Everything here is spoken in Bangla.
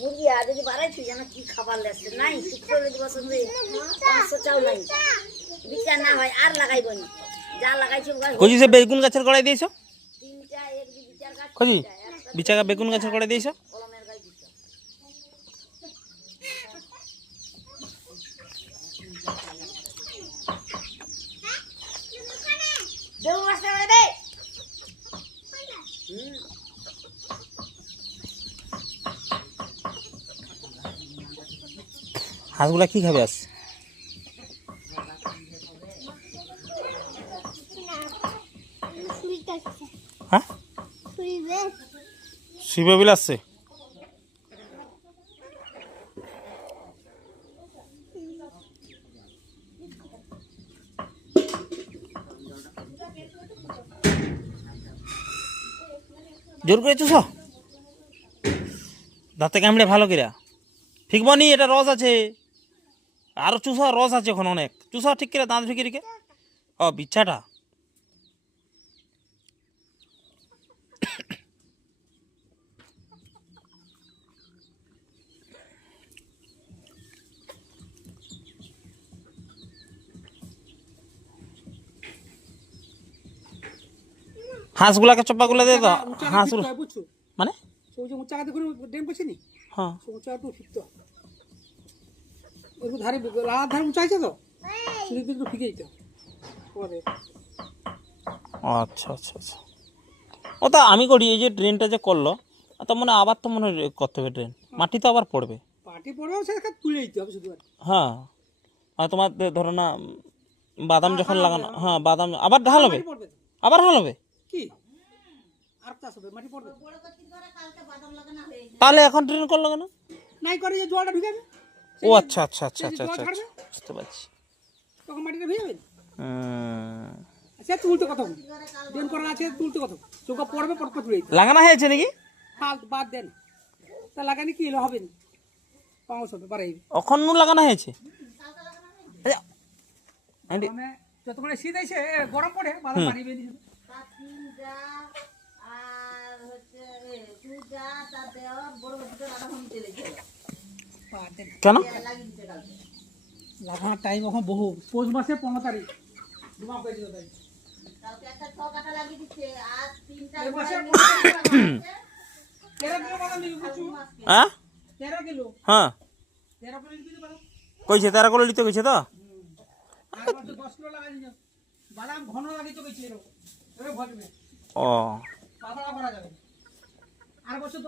মুরগি আর যদি বাড়াইছি যেন কি খাবার লাগছে নাই টুকরো যদি পছন্দ মাংস চাও নাই বিচার না হয় আর লাগাইব না যা লাগাইছি কজি সে বেগুন গাছের গোড়ায় দিয়েছ তিনটা এক দি বিচার গাছ কজি বিচাকা বেগুন গাছের গোড়ায় দিয়েছ কলমের গাছ দিছ দেউ মাসে দে হাঁসগুলা কি খাবে আস হ্যাঁ শিবে বিল আসছে জোর করে চুষ দাঁতে কামড়ে ভালো কিরা ঠিক বনি এটা রস আছে আরো চুষা রস আছে এখন অনেক চুষা ঠিক করে দাঁত ঢুকে রেখে ও বিচ্ছাটা হাঁসগুলাকে চপ্পাগুলো দিয়ে দাও হাঁস মানে হ্যাঁ আচ্ছা আচ্ছা আচ্ছা ও তা আমি করি এই যে ড্রেনটা যে করলো তো মনে আবার তো মনে করতে হবে ড্রেন মাটি তো আবার পড়বে হ্যাঁ আর তোমার ধরো না বাদাম যখন লাগানো হ্যাঁ বাদাম আবার ঢাল হবে আবার ঢাল হবে তাহলে এখন ড্রেন করলো কেন ও আচ্ছা আচ্ছা আচ্ছা আচ্ছা আচ্ছা বুঝতে পারছি লাগানো হয়েছে নাকি এখন লাগানো হয়েছে যতক্ষণ শীত এসে গরম পড়ে কেন লাগানোর টাইম এখন বহু পৌষ মাসে 15 তারিখ হ্যাঁ হ্যাঁ কইছে 13 কিলো নিতে কইছে তো 10 কিলো লাগাই দিও বাদাম ঘন লাগি তো কইছে ও ও পাতলা করা যাবে আর বছর